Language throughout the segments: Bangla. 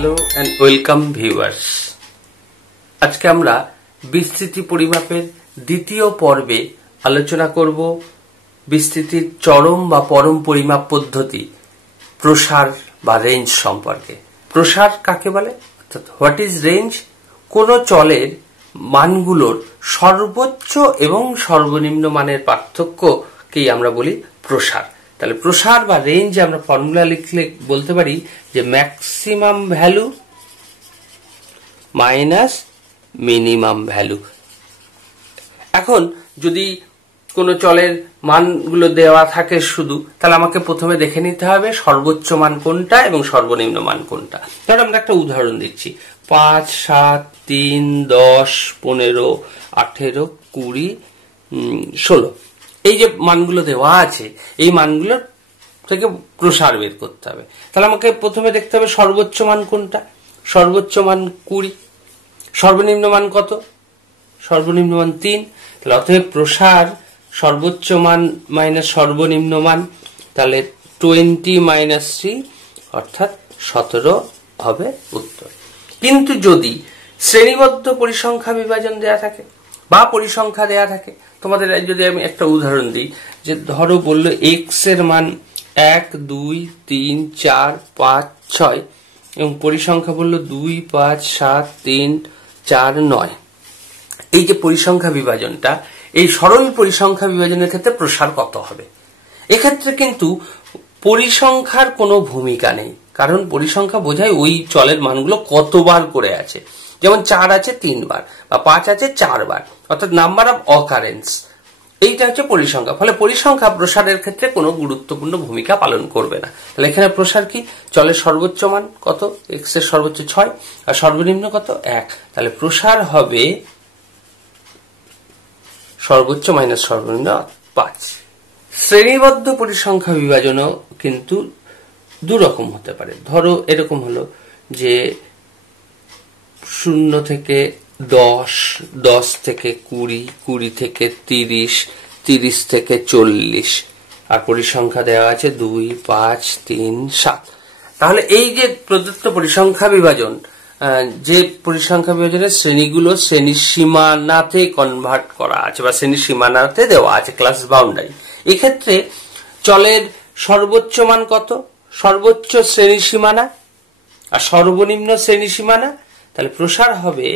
Hello and welcome viewers. আজকে আমরা বিস্তৃতি পরিমাপের দ্বিতীয় পর্বে আলোচনা করব বিস্তৃতির চরম বা পরম পরিমাপ পদ্ধতি প্রসার বা রেঞ্জ সম্পর্কে। প্রসার কাকে বলে, অর্থাৎ হোয়াট ইজ রেঞ্জ? কোন চলের মানগুলোর সর্বোচ্চ এবং সর্বনিম্ন মানের পার্থক্যকেই আমরা বলি প্রসার। তাহলে প্রসার বা রেঞ্জ আমরা ফর্মুলা লিখলে বলতে পারি যে maximum value minus minimum value. এখন যদি কোনো চলের মানগুলো দেওয়া থাকে শুধু, তাহলে আমাকে প্রথমে দেখে নিতে হবে সর্বোচ্চ মান কোনটা এবং সর্বনিম্ন মান কোনটা। ধরো আমরা একটা উদাহরণ দিচ্ছি, 5, 7, 3, 10, 15, 18, 20, 16 এই যে মানগুলো দেওয়া আছে, এই মানগুলোর থেকে প্রসার বের করতে হবে। তাহলে আমাকে প্রথমে দেখতে হবে সর্বোচ্চ মান কোনটা। সর্বোচ্চ মান 20, সর্বনিম্ন মান কত? সর্বনিম্ন মান 3। তাহলে অতএব প্রসার সর্বোচ্চ মান মাইনাস সর্বনিম্ন মান, তাহলে 20 মাইনাস 3 অর্থাৎ 17 হবে উত্তর। কিন্তু যদি শ্রেণীবদ্ধ পরিসংখ্যা বিভাজন দেয়া থাকে বা পরিসংখ্যা দেয়া থাকে, তোমাদের যদি আমি একটা উদাহরণ দিই, যে ধরো বললো এক্স এর মান 1, 2, 3, 4, 5, 6 এবং পরিসংখ্যা বললো 2, 5, 7, 3, 4, 9। এই যে পরিসংখ্যা বিভাজনটা, এই সরল পরিসংখ্যা বিভাজনের ক্ষেত্রে প্রসার কত হবে? এক্ষেত্রে কিন্তু পরিসংখ্যার কোনো ভূমিকা নেই, কারণ পরিসংখ্যা বোঝায় ওই চলের মানগুলো কতবার করে আছে। যেমন 4 আছে 3 বার বা 5 আছে 4 বার, অর্থাৎ নাম্বার অফ অকারেন্স, এইটা হচ্ছে পরিসংখ্যা। ফলে পরিসংখ্যা প্রসারের ক্ষেত্রে কোনো গুরুত্বপূর্ণ ভূমিকা পালন করবে না। তাহলে এখানে প্রসার কি? চলের সর্বোচ্চ মান কত? এক্স এর সর্বোচ্চ 6 আর সর্বনিম্ন কত? 1। তাহলে প্রসার হবে সর্বোচ্চ মাইনাস সর্বনিম্ন 5। শ্রেণীবদ্ধ পরিসংখ্যা বিভাজনও কিন্তু দুরকম হতে পারে। ধরো এরকম হলো যে 0 থেকে 10, 10 থেকে 20, 20 থেকে 30, 30 থেকে 40 আর পরিসংখ্যা দেওয়া আছে 2, 5, 3, 7। তাহলে এই যে প্রদত্ত পরিসংখ্যা বিভাজন, যে পরিসংখ্যা বিভাজনের শ্রেণীগুলো শ্রেণীর সীমানাতে কনভার্ট করা আছে বা শ্রেণীর সীমানাতে দেওয়া আছে, ক্লাস বাউন্ডারি। এক্ষেত্রে চলের সর্বোচ্চ মান কত? সর্বোচ্চ শ্রেণী সীমানা আর সর্বনিম্ন শ্রেণী সীমানা। তাহলে প্রসার হবে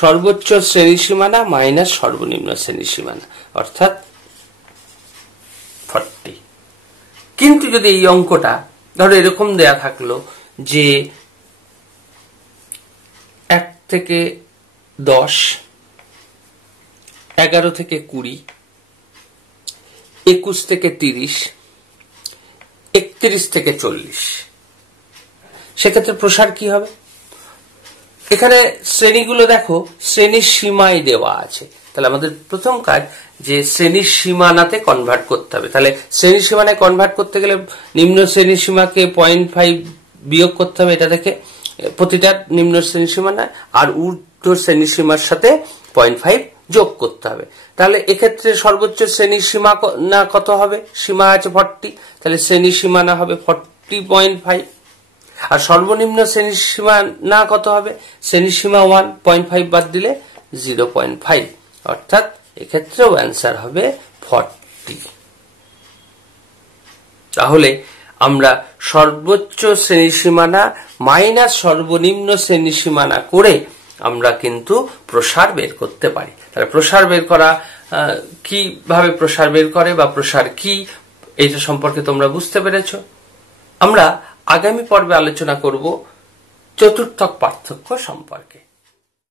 সর্বোচ্চ শ্রেণী সীমানা মাইনাস সর্বনিম্ন শ্রেণী সীমানা, অর্থাৎ 40। কিন্তু যদি এই অঙ্কটা ধরো এরকম দেয়া থাকলো যে 1 থেকে 10, 11 থেকে 20, 21 থেকে 30, 31 থেকে 40, সেক্ষেত্রে প্রসার কি হবে? এখানে শ্রেণীগুলো দেখো শ্রেণীর সীমায় দেওয়া আছে। তাহলে আমাদের প্রথম কাজ যে শ্রেণীর সীমানাতে কনভার্ট করতে হবে। তাহলে শ্রেণীর সীমানায় কনভার্ট করতে গেলে নিম্ন শ্রেণীর সীমাকে 0.5 বিয়োগ করতে হবে এটা থেকে প্রতিটা নিম্ন শ্রেণীর সীমানায়, আর ঊর্ধ্ব শ্রেণীর সীমার সাথে 0.5 যোগ করতে হবে। তাহলে এক্ষেত্রে সর্বোচ্চ শ্রেণীর সীমানা কত হবে? সীমা আছে 40, তাহলে শ্রেণীর সীমানা হবে 40.5। আর সর্বনিম্ন শ্রেণীর সীমানা কত হবে? শ্রেণীর সীমা 1, 0.5 বাদ দিলে 0.5, অর্থাৎ এক্ষেত্রেও অ্যান্সার হবে 40। তাহলে আমরা সর্বোচ্চ শ্রেণী সীমানা মাইনাস সর্বনিম্ন শ্রেণী সীমানা করে আমরা কিন্তু প্রসার বের করতে পারি। তাহলে প্রসার বের করা কিভাবে প্রসার বের করে বা প্রসার কি, এইটা সম্পর্কে তোমরা বুঝতে পেরেছো। আমরা আগামী পর্বে আলোচনা করব চতুর্থক পার্থক্য সম্পর্কে।